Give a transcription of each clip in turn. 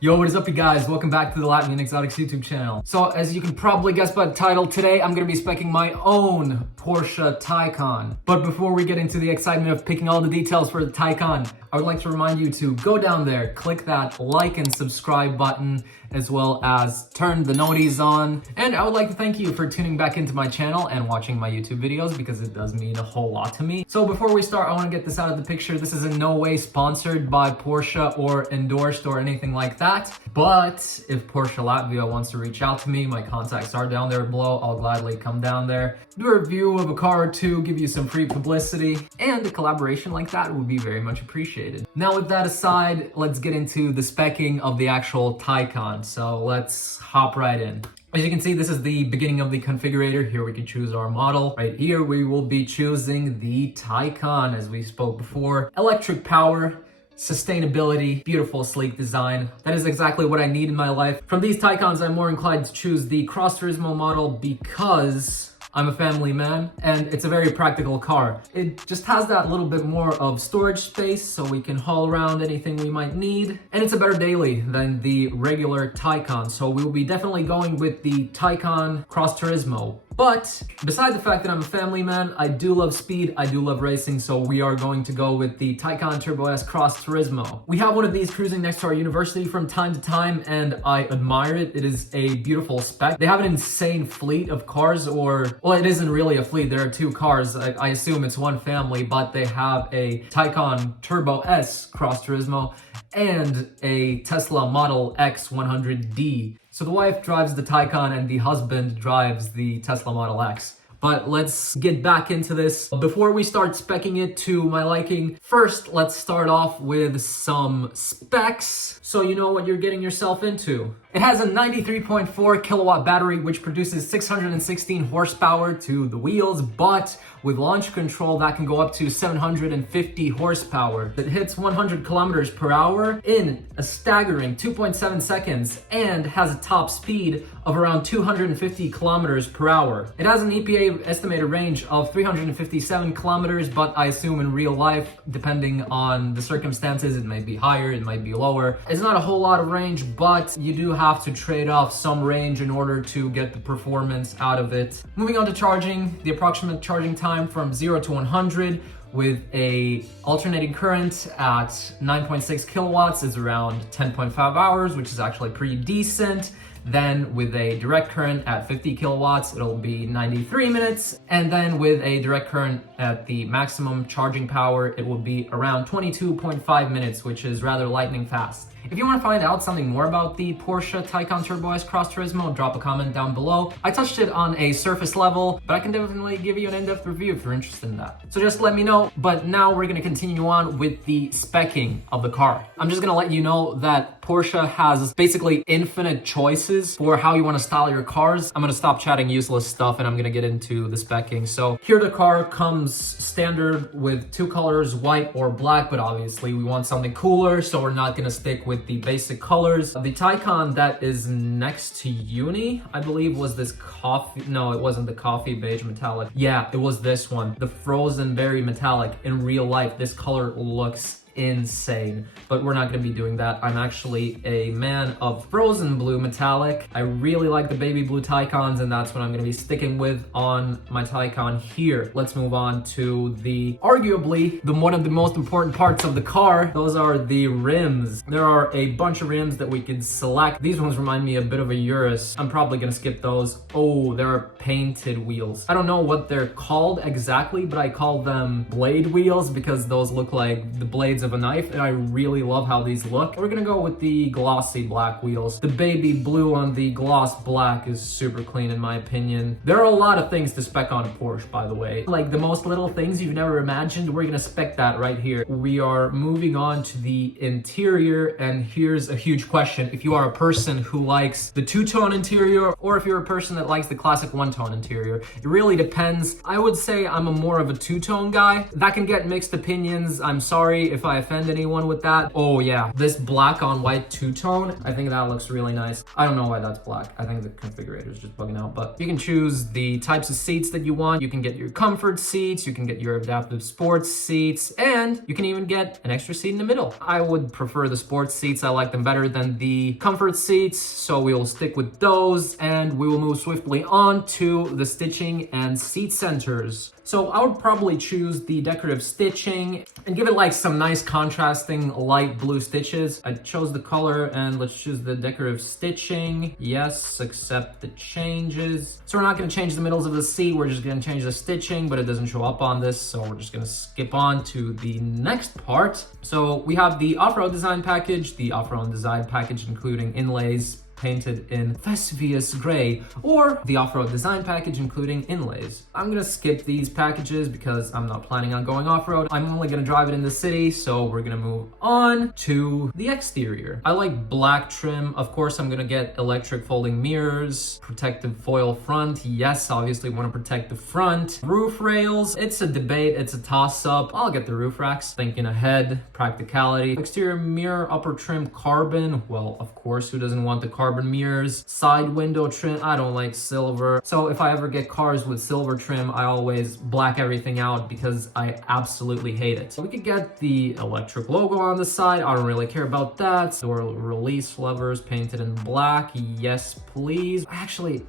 Yo, what is up, you guys? Welcome back to the latvianexotics YouTube channel. So, as you can probably guess by the title, today I'm going to be speccing my own Porsche Taycan. But before we get into the excitement of picking all the details for the Taycan, I would like to remind you to go down there, click that like and subscribe button, as well as turn the noties on. And I would like to thank you for tuning back into my channel and watching my YouTube videos because it does mean a whole lot to me. So before we start, I want to get this out of the picture. This is in no way sponsored by Porsche or endorsed or anything like that. But if Porsche Latvia wants to reach out to me, my contacts are down there below. I'll gladly come down there, do a review of a car or two, give you some free publicity, and a collaboration like that would be very much appreciated. Now with that aside, let's get into the speccing of the actual Taycan. So let's hop right in. As you can see, this is the beginning of the configurator. Here we can choose our model. Right here, we will be choosing the Taycan, as we spoke before. Electric power, sustainability, beautiful, sleek design. That is exactly what I need in my life. From these Taycans, I'm more inclined to choose the Cross Turismo model because I'm a family man, and it's a very practical car. It just has that little bit more of storage space so we can haul around anything we might need. And it's a better daily than the regular Taycan. So we'll be definitely going with the Taycan Cross Turismo. But besides the fact that I'm a family man, I do love speed, I do love racing, so we are going to go with the Taycan Turbo S Cross Turismo. We have one of these cruising next to our university from time to time, and I admire it. It is a beautiful spec. They have an insane fleet of cars, well, it isn't really a fleet. There are two cars. I assume it's one family, but they have a Taycan Turbo S Cross Turismo and a Tesla Model X 100D. So the wife drives the Taycan and the husband drives the Tesla Model X. But let's get back into this. Before we start speccing it to my liking, first let's start off with some specs so you know what you're getting yourself into. It has a 93.4 kilowatt battery which produces 616 horsepower to the wheels, but with launch control that can go up to 750 horsepower. It hits 100 kilometers per hour in a staggering 2.7 seconds and has a top speed of around 250 kilometers per hour. It has an EPA estimated range of 357 kilometers, but I assume in real life, depending on the circumstances, it might be higher, it might be lower. It's not a whole lot of range, but you do have to trade off some range in order to get the performance out of it. Moving on to charging, the approximate charging time from 0 to 100 with a alternating current at 9.6 kilowatts is around 10.5 hours, which is actually pretty decent. Then with a direct current at 50 kilowatts, it'll be 93 minutes. And then with a direct current at the maximum charging power, it will be around 22.5 minutes, which is rather lightning fast. If you want to find out something more about the Porsche Taycan Turbo S Cross Turismo, drop a comment down below. I touched it on a surface level, but I can definitely give you an in-depth review if you're interested in that. So just let me know. But now we're going to continue on with the speccing of the car. I'm just going to let you know that Porsche has basically infinite choices for how you want to style your cars. I'm going to stop chatting useless stuff and I'm going to get into the speccing. So here the car comes standard with two colors, white or black, but obviously we want something cooler, so we're not going to stick with the basic colors. The Taycan that is next to Uni, I believe, was this coffee. No, it wasn't the coffee beige metallic. Yeah, it was this one, the frozen berry metallic. In real life, this color looks insane, but we're not going to be doing that. I'm actually a man of frozen blue metallic. I really like the baby blue Taycans, and that's what I'm going to be sticking with on my Taycan here. Let's move on to arguably one of the most important parts of the car. Those are the rims. There are a bunch of rims that we could select. These ones remind me a bit of a Urus. I'm probably going to skip those. Oh, there are painted wheels. I don't know what they're called exactly, but I call them blade wheels because those look like the blades of a knife, and I really love how these look. We're gonna go with the glossy black wheels. The baby blue on the gloss black is super clean in my opinion. There are a lot of things to spec on a Porsche, by the way. Like the most little things you've never imagined, we're gonna spec that right here. We are moving on to the interior, and here's a huge question. If you are a person who likes the two-tone interior, or if you're a person that likes the classic one-tone interior, it really depends. I would say I'm more of a two-tone guy. That can get mixed opinions. I'm sorry if I I offend anyone with that. Oh yeah, this black on white two-tone, I think that looks really nice. I don't know why that's black. I think the configurator is just bugging out, but you can choose the types of seats that you want. You can get your comfort seats, you can get your adaptive sports seats, and you can even get an extra seat in the middle. I would prefer the sports seats. I like them better than the comfort seats, so we will stick with those, and we will move swiftly on to the stitching and seat centers. So I would probably choose the decorative stitching and give it like some nice contrasting light blue stitches. I chose the color, and let's choose the decorative stitching. Yes, accept the changes. So we're not gonna change the middles of the seat, we're just gonna change the stitching, but it doesn't show up on this, so we're just gonna skip on to the next part. So we have the off-road design package, including inlays painted in Vesuvius gray, or the off-road design package including inlays. I'm gonna skip these packages because I'm not planning on going off-road. I'm only gonna drive it in the city, so we're gonna move on to the exterior. I like black trim. Of course, I'm gonna get electric folding mirrors, protective foil front. Yes, obviously want to protect the front. Roof rails, it's a debate, it's a toss-up. I'll get the roof racks. Thinking ahead, practicality. Exterior mirror, upper trim carbon. Well, of course, who doesn't want the carbon mirrors? Side window trim, I don't like silver. So if I ever get cars with silver trim, I always black everything out because I absolutely hate it. So we could get the electric logo on the side. I don't really care about that. Door release levers painted in black. Yes, please. Actually,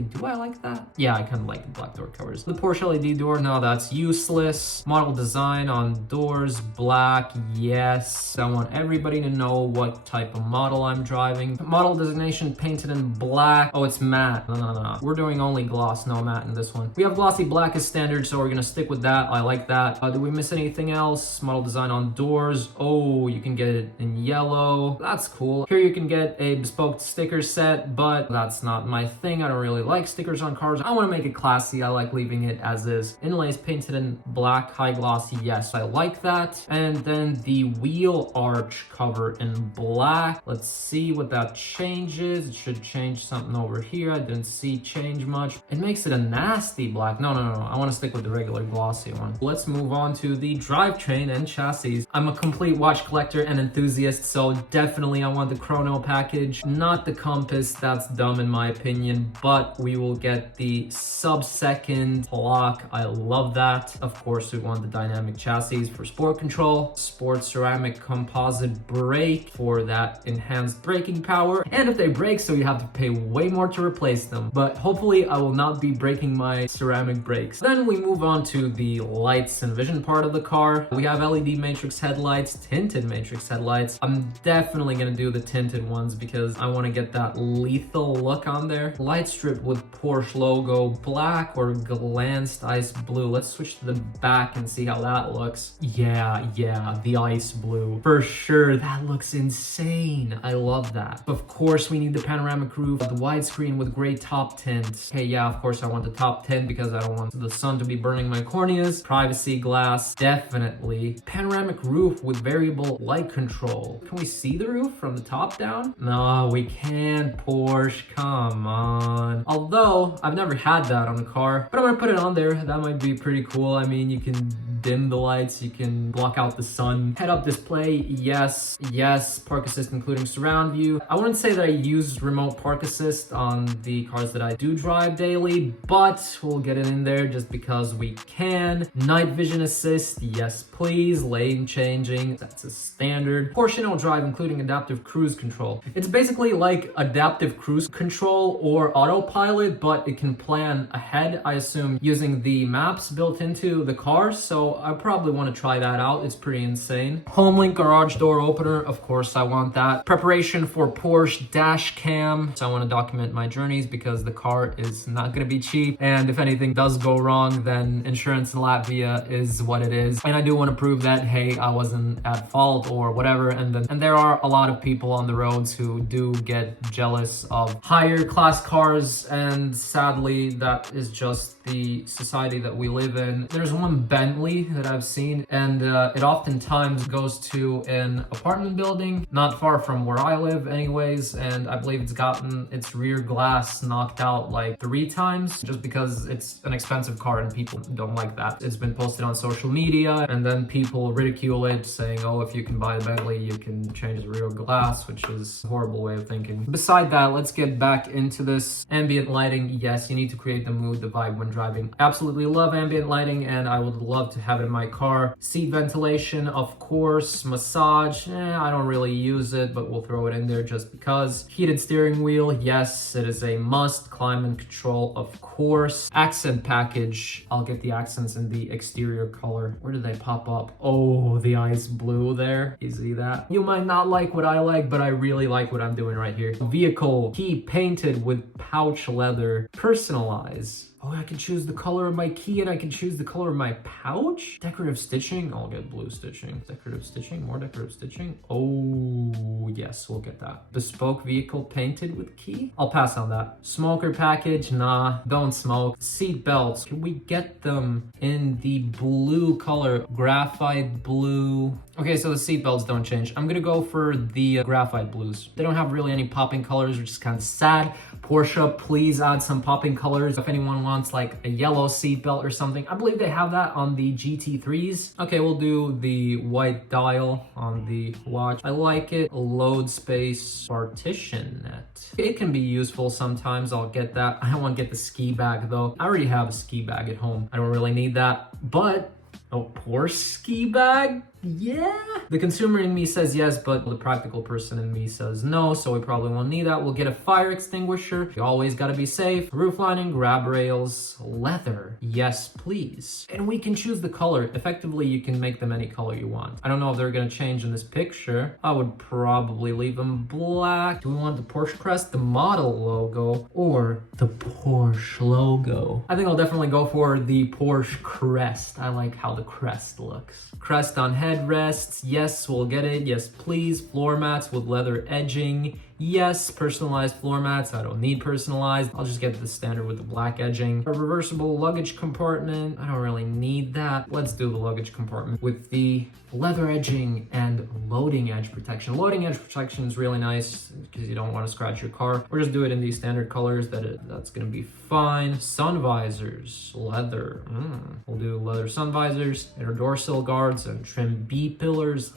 do I like that? Yeah, I kind of like the black door covers. The Porsche LED door, no, that's useless. Model design on doors, black, yes. I want everybody to know what type of model I'm driving. Model designation painted in black. Oh, it's matte. No. We're doing only gloss, no matte in this one. We have glossy black as standard, so we're gonna stick with that. I like that. Do we miss anything else? Model design on doors. Oh, you can get it in yellow. That's cool. Here you can get a bespoke sticker set, but that's not my thing. I don't really like stickers on cars. I want to make it classy. I like leaving it as is. Inlays painted in black, high glossy. Yes, I like that. And then the wheel arch cover in black. Let's see what that changes. It should change something over here. I didn't see change much. It makes it a nasty black. No. I want to stick with the regular glossy one. Let's move on to the drivetrain and chassis. I'm a complete watch collector and enthusiast, so definitely I want the chrono package, not the compass. That's dumb in my opinion, but we will get the sub-second clock. I love that. Of course, we want the dynamic chassis for sport control, sport ceramic composite brake for that enhanced braking power, and if they break, so you have to pay way more to replace them, but hopefully I will not be breaking my ceramic brakes. Then we move on to the lights and vision part of the car. We have LED matrix headlights, tinted matrix headlights. I'm definitely gonna do the tinted ones because I want to get that lethal look on there. Light strip with Porsche logo, black or glanced ice blue. Let's switch to the back and see how that looks. Yeah, the ice blue. For sure, that looks insane. I love that. Of course, we need the panoramic roof, the widescreen with gray top tint. Okay, yeah, of course I want the top tint because I don't want the sun to be burning my corneas. Privacy glass, definitely. Panoramic roof with variable light control. Can we see the roof from the top down? No, we can't, Porsche, come on. Although, I've never had that on a car, but I'm gonna put it on there. That might be pretty cool. I mean, you can dim the lights, you can block out the sun. Head-up display, yes. Park assist including surround view. I wouldn't say that I use remote park assist on the cars that I do drive daily, but we'll get it in there just because we can. Night vision assist, yes please. Lane changing, that's a standard. Porsche drive including adaptive cruise control. It's basically like adaptive cruise control or autopilot, but it can plan ahead, I assume, using the maps built into the car, so I probably want to try that out. It's pretty insane. HomeLink garage door opener, of course I want that. Preparation for Porsche dash cam, so I want to document my journeys because the car is not going to be cheap, and if anything does go wrong, then insurance in Latvia is what it is, and I do want to prove that, hey, I wasn't at fault or whatever, and there are a lot of people on the roads who do get jealous of higher class cars, and sadly that is just the society that we live in. There's one Bentley lately that I've seen, and it oftentimes goes to an apartment building not far from where I live anyways, and I believe it's gotten its rear glass knocked out like 3 times just because it's an expensive car and people don't like that. It's been posted on social media, and then people ridicule it, saying, oh, if you can buy the Bentley, you can change the rear glass, which is a horrible way of thinking. Beside that, let's get back into this. Ambient lighting, yes, you need to create the mood, the vibe when driving. I absolutely love ambient lighting, and I would love to have it in my car. Seat ventilation, of course. Massage, I don't really use it, but we'll throw it in there just because. Heated steering wheel, yes, it is a must. Climate control, of course. Accent package, I'll get the accents in the exterior color. Where did they pop up? Oh, the ice blue there. You see that? You might not like what I like, but I really like what I'm doing right here. Vehicle, key painted with pouch leather. Personalize. Oh, I can choose the color of my key and I can choose the color of my pouch? Decorative stitching? I'll get blue stitching. Decorative stitching? More decorative stitching? Oh, yes, we'll get that. Bespoke vehicle painted with key? I'll pass on that. Smoker package? Nah, don't smoke. Seat belts. Can we get them in the blue color? Graphite blue. Okay, so the seat belts don't change. I'm gonna go for the graphite blues. They don't have really any popping colors, which is kind of sad. Porsche, please add some popping colors. If anyone wants like a yellow seat belt or something, I believe they have that on the GT3s. Okay, we'll do the white dial on the watch. I like it. Load space partition net. It can be useful sometimes. I'll get that. I don't want to get the ski bag though. I already have a ski bag at home. I don't really need that, but a Porsche ski bag? Yeah. The consumer in me says yes, but the practical person in me says no, so we probably won't need that. We'll get a fire extinguisher. You always gotta be safe. Roof lining, grab rails, leather. Yes, please. And we can choose the color. Effectively, you can make them any color you want. I don't know if they're gonna change in this picture. I would probably leave them black. Do we want the Porsche crest, the model logo, or the Porsche logo? I think I'll definitely go for the Porsche crest. I like how the crest looks. Crest on headrests, yes, we'll get it. Yes, please. Floor mats with leather edging. Yes, personalized floor mats. I don't need personalized. I'll just get the standard with the black edging. A reversible luggage compartment. I don't really need that. Let's do the luggage compartment with the leather edging and loading edge protection. Loading edge protection is really nice because you don't want to scratch your car. Or just do it in these standard colors. That's gonna be fine. Sun visors, leather. We'll do leather sun visors, inner door sill guards, and trim B pillars.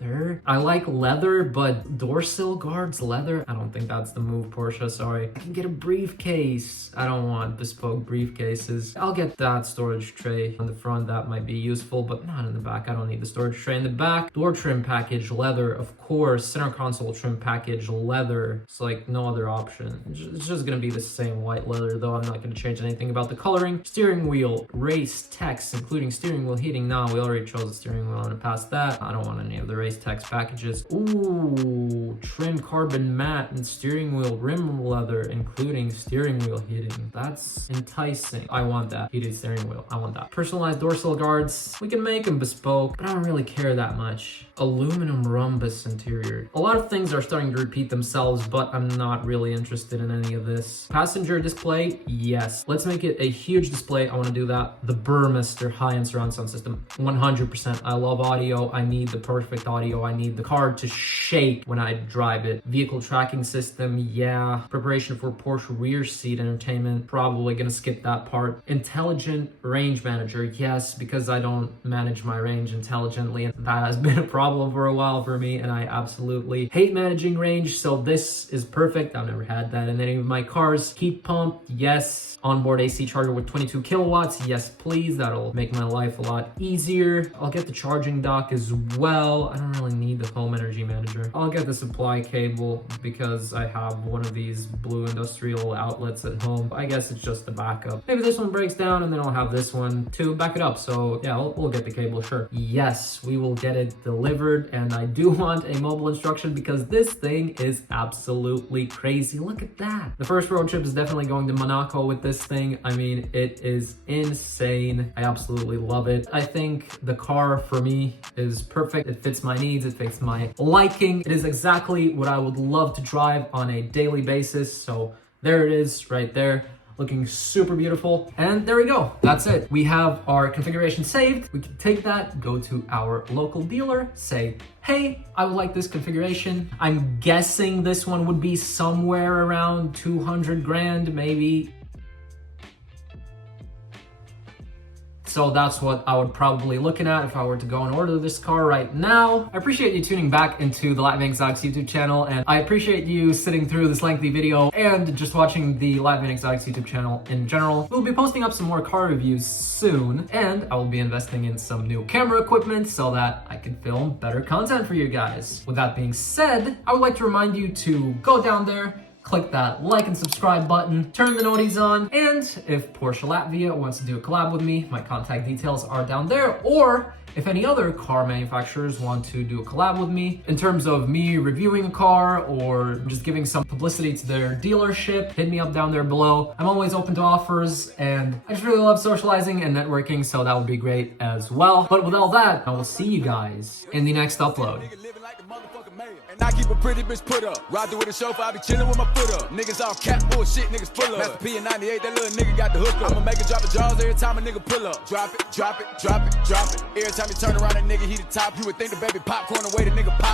Leather. I like leather, but door sill guards, leather? I don't think that's the move, Porsche, sorry. I can get a briefcase. I don't want bespoke briefcases. I'll get that storage tray on the front. That might be useful, but not in the back. I don't need the storage tray in the back. Door trim package, leather, of course. Center console trim package, leather. It's like no other option. It's just gonna be the same white leather, though. I'm not gonna change anything about the coloring. Steering wheel, race text, including steering wheel heating. No, we already chose the steering wheel. I'm gonna pass that. I don't want any of the race text packages. Ooh, trim carbon matte and steering wheel rim leather, including steering wheel heating. That's enticing. I want that. Heated steering wheel. I want that. Personalized door sill guards. We can make them bespoke, but I don't really care that much. Aluminum rhombus interior. A lot of things are starting to repeat themselves, but I'm not really interested in any of this. Passenger display, yes. Let's make it a huge display. I want to do that. The Burmester high-end surround sound system, 100%. I love audio. I need the perfect audio. I need the car to shake when I drive it. Vehicle tracking system, yeah. Preparation for Porsche rear seat entertainment, probably gonna skip that part. Intelligent range manager, yes, because I don't manage my range intelligently, and that has been a problem for a while for me, and I absolutely hate managing range, so this is perfect. I've never had that in any of my cars. Heat pump, yes. Onboard AC charger with 22 kilowatts, yes please. That'll make my life a lot easier. I'll get the charging dock as well. I don't really need the home energy manager. I'll get the supply cable because I have one of these blue industrial outlets at home. I guess it's just the backup. Maybe this one breaks down and then I'll have this one to back it up. So yeah, we'll get the cable, sure. Yes, we will get it delivered, and I do want a mobile instruction because this thing is absolutely crazy. Look at that. The first road trip is definitely going to Monaco with this thing. I mean, it is insane. I absolutely love it. I think the car for me is perfect. It fits my needs. It fits my liking. It is exactly what I would love to drive on a daily basis. So there it is right there. looking super beautiful. And there we go, that's it. We have our configuration saved. We can take that, go to our local dealer, say, hey, I would like this configuration. I'm guessing this one would be somewhere around 200 grand, maybe. So that's what I would probably looking at if I were to go and order this car right now. I appreciate you tuning back into the Latvian Exotics YouTube channel, and I appreciate you sitting through this lengthy video and just watching the Latvian Exotics YouTube channel in general. We'll be posting up some more car reviews soon, and I will be investing in some new camera equipment so that I can film better content for you guys. With that being said, I would like to remind you to go down there, click that like and subscribe button, turn the noties on, and if Porsche Latvia wants to do a collab with me, my contact details are down there, or if any other car manufacturers want to do a collab with me in terms of me reviewing a car or just giving some publicity to their dealership, hit me up down there below. I'm always open to offers, and I just really love socializing and networking, so that would be great as well. But with all that, I will see you guys in the next upload. And I keep a pretty bitch put up. Ride with a chauffeur, I be chillin' with my foot up. Niggas all cap bullshit, niggas full up. Master P in 98, that little nigga got the hook up. I'ma make it drop the jaws every time a nigga pull up. Drop it, drop it, drop it, drop it. Every time you turn around, that nigga, he the top. You would think the baby popcorn the way the nigga pop.